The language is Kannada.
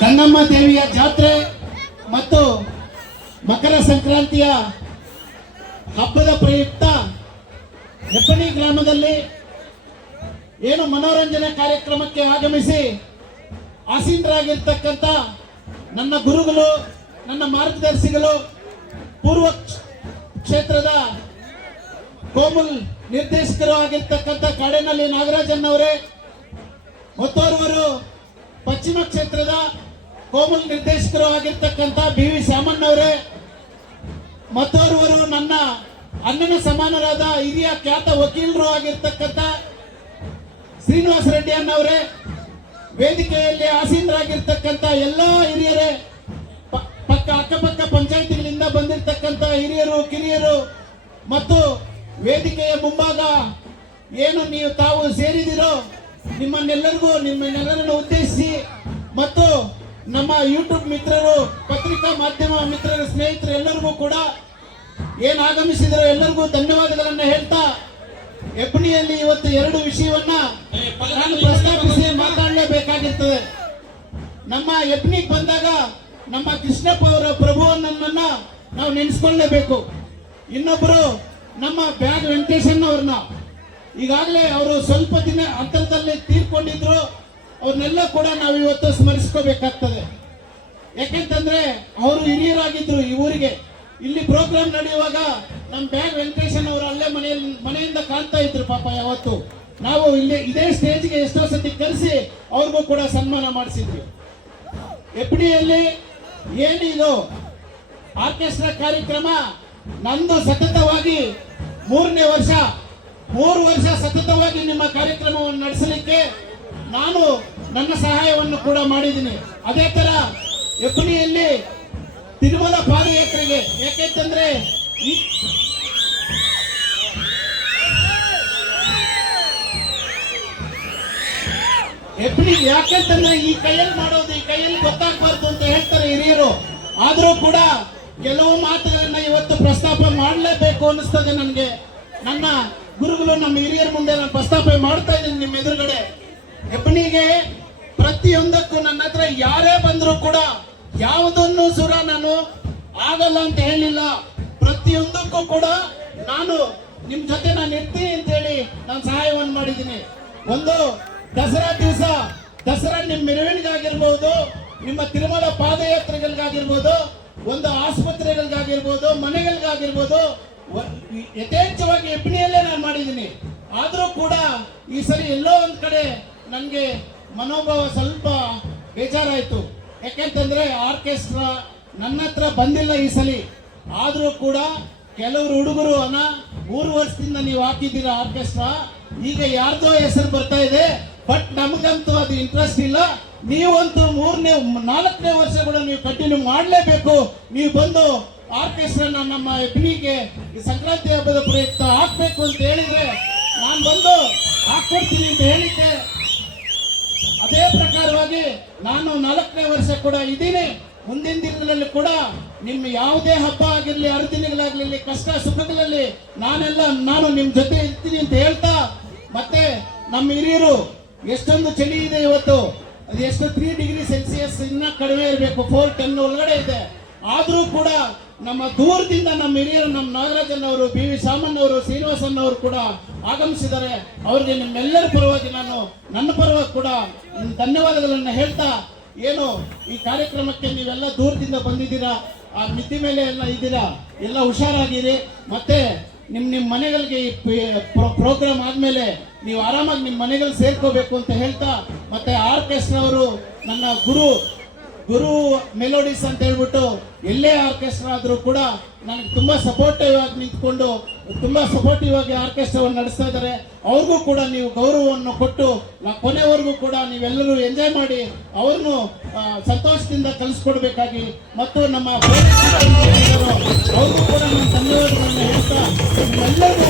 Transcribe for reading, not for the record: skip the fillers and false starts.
ಗಂಗಮ್ಮ ದೇವಿಯ ಜಾತ್ರೆ ಮತ್ತು ಮಕರ ಸಂಕ್ರಾಂತಿಯ ಹಬ್ಬದ ಪ್ರಯುಕ್ತ ಹೆಬ್ಬಣಿ ಗ್ರಾಮದಲ್ಲಿ ಏನು ಮನೋರಂಜನೆ ಕಾರ್ಯಕ್ರಮಕ್ಕೆ ಆಗಮಿಸಿ ಆಸೀನರಾಗಿರ್ತಕ್ಕಂಥ ನನ್ನ ಗುರುಗಳು, ನನ್ನ ಮಾರ್ಗದರ್ಶಿಗಳು, ಪೂರ್ವ ಕ್ಷೇತ್ರದ ಕೋಮುಲ್ ನಿರ್ದೇಶಕರು ಆಗಿರ್ತಕ್ಕಂಥ ಕಾಡೇನಹಳ್ಳಿ ನಾಗರಾಜನ್ನವರೇ, ಮತ್ತೋರ್ವರು ಪಶ್ಚಿಮ ಕ್ಷೇತ್ರದ ಕೋಮುಲ್ ನಿರ್ದೇಶಕರು ಆಗಿರ್ತಕ್ಕಂಥ BV ಶಾಮಣ್ಣವರೇ, ಮತ್ತೋರ್ವರು ನನ್ನ ಅಣ್ಣನ ಸಮಾನರಾದ ಹಿರಿಯ ಖ್ಯಾತ ವಕೀಲರು ಆಗಿರ್ತಕ್ಕಂಥ ಶ್ರೀನಿವಾಸ ರೆಡ್ಡಿ ಅಣ್ಣವರೇ, ವೇದಿಕೆಯಲ್ಲಿ ಆಸೀನರಾಗಿರ್ತಕ್ಕಂಥ ಎಲ್ಲ ಹಿರಿಯರೇ, ಅಕ್ಕಪಕ್ಕ ಪಂಚಾಯತಿಗಳಿಂದ ಬಂದಿರತಕ್ಕಂಥ ಹಿರಿಯರು, ಕಿರಿಯರು ಮತ್ತು ವೇದಿಕೆಯ ಮುಂಭಾಗ ಏನು ನೀವು ತಾವು ಸೇರಿದಿರೋ ನಿಮ್ಮನ್ನೆಲ್ಲರನ್ನು ಉದ್ದೇಶಿಸಿ ಮತ್ತು ನಮ್ಮ ಯೂಟ್ಯೂಬ್ ಮಿತ್ರರು, ಪತ್ರಿಕಾ ಮಾಧ್ಯಮ ಮಿತ್ರರು, ಸ್ನೇಹಿತರು ಎಲ್ಲರಿಗೂ ಕೂಡ ಏನು ಆಗಮಿಸಿದರೋ ಎಲ್ಲರಿಗೂ ಧನ್ಯವಾದಗಳನ್ನು ಹೇಳ್ತಾ, ಹೆಬ್ಬಣಿಯಲ್ಲಿ ಇವತ್ತು ಎರಡು ವಿಷಯವನ್ನ ನಾನು ಪ್ರಸ್ತಾಪಿಸಿ ಮಾತಾಡಲೇಬೇಕಾಗಿರ್ತದೆ. ನಮ್ಮ ಹೆಬ್ಬಣಿಗೆ ಬಂದಾಗ ನಮ್ಮ ಕೃಷ್ಣಪ್ಪ ಅವರ ಪ್ರಭುವನ್ನ ನಾವು ನೆನೆಸ್ಕೊಳ್ಳೇಬೇಕು. ಇನ್ನೊಬ್ಬರು ನಮ್ಮ ಬ್ಯಾಗ್ ವೆಂಕಟೇಶನ್ ಅವ್ರನ್ನ, ಈಗಾಗಲೇ ಅವರು ಸ್ವಲ್ಪ ದಿನ ಅಂತರದಲ್ಲಿ ತೀರ್ಕೊಂಡಿದ್ರು. ಅವ್ರನ್ನೆಲ್ಲ ಕೂಡ ನಾವು ಇವತ್ತು ಸ್ಮರಿಸ್ಕೋಬೇಕಾಗ್ತದೆ. ಯಾಕೆಂತಂದ್ರೆ ಅವರು ಹಿರಿಯರಾಗಿದ್ರು ಈ ಊರಿಗೆ. ಇಲ್ಲಿ ಪ್ರೋಗ್ರಾಮ್ ನಡೆಯುವಾಗ ನಮ್ಮ ಬ್ಯಾಗ್ ವೆಂಕಟೇಶನ್ ಅವರು ಅಲ್ಲೇ ಮನೆಯಿಂದ ಕಾಣ್ತಾ ಇದ್ರು. ಪಾಪ ಯಾವತ್ತು ನಾವು ಇಲ್ಲಿ ಇದೇ ಸ್ಟೇಜ್ಗೆ ಎಷ್ಟೋ ಸತಿ ಕರೆಸಿ ಅವ್ರಿಗೂ ಕೂಡ ಸನ್ಮಾನ ಮಾಡಿಸಿದ್ವಿ. ಹೆಬ್ಬಣಿಯಲ್ಲಿ ಏನಿದು ಆರ್ಕೆಸ್ಟ್ರಾ ಕಾರ್ಯಕ್ರಮ ನಂದು ಸತತವಾಗಿ 3ನೇ ವರ್ಷ, 3 ವರ್ಷ ಸತತವಾಗಿ ನಿಮ್ಮ ಕಾರ್ಯಕ್ರಮವನ್ನು ನಡೆಸಲಿಕ್ಕೆ ನಾನು ನನ್ನ ಸಹಾಯವನ್ನು ಕೂಡ ಮಾಡಿದ್ದೀನಿ. ಅದೇ ತರ ಹೆಬ್ಬಣಿಯಲ್ಲಿ ತಿರುಮಲ ಪಾದಯಾತ್ರೆಗೆ, ಯಾಕೆಂತಂದ್ರೆ ಹೆಬ್ಬಣಿ ಯಾಕೆಂತಂದ್ರೆ ಈ ಕೈಯಲ್ಲಿ ಮಾಡೋದು ಈ ಕೈಯಲ್ಲಿ ಗೊತ್ತಾಗಬಾರ್ದು ಅಂತ ಹೇಳ್ತಾರೆ ಹಿರಿಯರು. ಆದರೂ ಕೂಡ ಕೆಲವು ಮಾತುಗಳನ್ನ ಇವತ್ತು ಪ್ರಸ್ತಾಪ ಮಾಡಲೇಬೇಕು ಅನಿಸ್ತದೆ ನನಗೆ. ನನ್ನ ಗುರುಗಳು, ನಮ್ಮ ಹಿರಿಯರ ಮುಂದೆ ನಾನು ಪ್ರಸ್ತಾಪ ಮಾಡ್ತಾ ಇದ್ದೀನಿ ನಿಮ್ಮ ಎದುರುಗಡೆ. ಹೆಬ್ಬಣಿಗೆ ಪ್ರತಿಯೊಂದಕ್ಕೂ ನನ್ನ ಹತ್ರ ಯಾರೇ ಬಂದರೂ ಕೂಡ ಯಾವುದನ್ನು ಸುರ ನಾನು ಆಗಲ್ಲ ಅಂತ ಹೇಳಿಲ್ಲ. ಪ್ರತಿಯೊಂದಕ್ಕೂ ಕೂಡ ನಾನು ನಿಮ್ ಜೊತೆ ನಾನು ಇರ್ತೀನಿ ಅಂತ ಹೇಳಿ ನಾನು ಸಹಾಯವನ್ನು ಮಾಡಿದ್ದೀನಿ. ಒಂದು ದಸರಾ ದಿವಸ, ದಸರಾ ನಿಮ್ಮ ಮೆರವಣಿಗಾಗಿರ್ಬೋದು, ನಿಮ್ಮ ತಿರುಮಲ ಪಾದಯಾತ್ರೆಗಳಿಗಾಗಿರ್ಬೋದು, ಒಂದು ಆಸ್ಪತ್ರೆಗಳಿಗಾಗಿರ್ಬೋದು, ಮನೆಗಳಿಗಾಗಿರ್ಬೋದು, ಯಥೇಚ್ಛವಾಗಿ ಹೆಬ್ಬಣಿಯಲ್ಲೇ ನಾನು ಮಾಡಿದ್ದೀನಿ. ಆದರೂ ಕೂಡ ಈ ಸರಿ ಎಲ್ಲೋ ಒಂದ್ ಕಡೆ ನನಗೆ ಮನೋಭಾವ ಸ್ವಲ್ಪ ಬೇಜಾರಾಯ್ತು. ಯಾಕೆಂತಂದ್ರೆ ಆರ್ಕೆಸ್ಟ್ರಾ ನನ್ನ ಹತ್ರ ಬಂದಿಲ್ಲ ಈ ಸಲಿ. ಆದ್ರೂ ಕೂಡ ಕೆಲವರು ಹುಡುಗರು 3 ವರ್ಷದಿಂದ ನೀವು ಹಾಕಿದ್ದೀರಾ ಆರ್ಕೆಸ್ಟ್ರಾ, ಈಗ ಯಾರ್ದೋ ಹೆಸರು ಬರ್ತಾ ಇದೆ, ಬಟ್ ನಮಗಂತೂ ಅದು ಇಂಟ್ರೆಸ್ಟ್ ಇಲ್ಲ. ನೀವಂತೂ 4ನೇ ವರ್ಷ ಕೂಡ ನೀವು ಕಂಟಿನ್ಯೂ ಮಾಡಲೇಬೇಕು. ನೀವು ಬಂದು ಆರ್ಕೆಸ್ಟ್ರಾನ ನಮ್ಮ ಹೆಬ್ಬಣಿಗೆ ಈ ಸಂಕ್ರಾಂತಿ ಹಬ್ಬದ ಪ್ರಯುಕ್ತ ಹಾಕ್ಬೇಕು ಅಂತ ಹೇಳಿದ್ರೆ ನಾನು ಬಂದು ಹಾಕ್ಕೊಡ್ತೀನಿ ಅಂತ ಹೇಳಿದ್ದೆ. ಅದೇ ಪ್ರಕಾರವಾಗಿ ನಾನು 4ನೇ ವರ್ಷ ಕೂಡ ಇದ್ದೀನಿ. ಮುಂದಿನ ದಿನಗಳಲ್ಲಿ ಕೂಡ ನಿಮ್ಮ ಯಾವುದೇ ಹಬ್ಬ ಆಗಿರ್ಲಿ, ಹರಿದಿನಗಳಾಗ್ಲಿ, ಕಷ್ಟ ಸುಖಗಳಲ್ಲಿ ನಾನು ನಿಮ್ ಜೊತೆ ಇರ್ತೀನಿ ಅಂತ ಹೇಳ್ತಾ, ಮತ್ತೆ ನಮ್ಮ ಹಿರಿಯರು ಎಷ್ಟೊಂದು ಚಳಿ ಇದೆ ಇವತ್ತು, ಅದು ಎಷ್ಟು 3 ಡಿಗ್ರಿ ಸೆಲ್ಸಿಯಸ್ ಇನ್ನ ಕಡಿಮೆ ಇರಬೇಕು, 410 ಒಳಗಡೆ ಇದೆ. ಆದ್ರೂ ಕೂಡ ನಮ್ಮ ದೂರದಿಂದ ನಮ್ಮ ಹಿರಿಯರು, ನಮ್ಮ ನಾಗರಾಜನ್ ಅವರು, BV ಶಾಮಣ್ಣ ಅವರು, ಶ್ರೀನಿವಾಸನ್ ಅವರು ಕೂಡ ಆಗಮಿಸಿದ್ದಾರೆ. ಅವರಿಗೆ ನಿಮ್ಮೆಲ್ಲರ ಪರವಾಗಿ ನನ್ನ ಪರವಾಗಿ ಕೂಡ ಧನ್ಯವಾದಗಳನ್ನು ಹೇಳ್ತಾ, ಏನು ಈ ಕಾರ್ಯಕ್ರಮಕ್ಕೆ ನೀವೆಲ್ಲ ದೂರದಿಂದ ಬಂದಿದ್ದೀರಾ, ಆ ಮಿತಿ ಮೇಲೆ ಎಲ್ಲ ಇದ್ದೀರಾ, ಎಲ್ಲ ಹುಷಾರಾಗಿರಿ. ಮತ್ತೆ ನಿಮ್ಮ ಮನೆಗಳಿಗೆ ಈ ಪ್ರೋಗ್ರಾಮ್ ಆದ್ಮೇಲೆ ನೀವು ಆರಾಮಾಗಿ ನಿಮ್ಮ ಮನೆಗಳಿಗೆ ಸೇರ್ಕೋಬೇಕು ಅಂತ ಹೇಳ್ತಾ, ಮತ್ತೆ ಆರ್ಕೆಸ್ಟ್ರಾ ಅವರು ನನ್ನ ಗುರು ಮೆಲೋಡಿಸ್ ಅಂತ ಹೇಳ್ಬಿಟ್ಟು ಎಲ್ಲೇ ಆರ್ಕೆಸ್ಟ್ರಾ ಆದರೂ ಕೂಡ ನನಗೆ ತುಂಬಾ ಸಪೋರ್ಟಿವ್ ಆಗಿ ನಿಂತ್ಕೊಂಡು ತುಂಬಾ ಸಪೋರ್ಟಿವ್ ಆಗಿ ಆರ್ಕೆಸ್ಟ್ರಾವನ್ನು ನಡೆಸ್ತಾ ಇದ್ದಾರೆ. ಅವ್ರಿಗೂ ಕೂಡ ನೀವು ಗೌರವವನ್ನು ಕೊಟ್ಟು ಕೊನೆವರೆಗೂ ಕೂಡ ನೀವೆಲ್ಲರೂ ಎಂಜಾಯ್ ಮಾಡಿ ಅವ್ರನ್ನು ಸಂತೋಷದಿಂದ ಕಲಿಸ್ಕೊಡ್ಬೇಕಾಗಿ, ಮತ್ತು ನಮ್ಮ ಅವ್ರಿಗೂ ಕೂಡ ನಾನು ಧನ್ಯವಾದಗಳನ್ನು ಹೇಳ್ತಾ, ನಿಮ್ಮೆಲ್ಲರಿಗೂ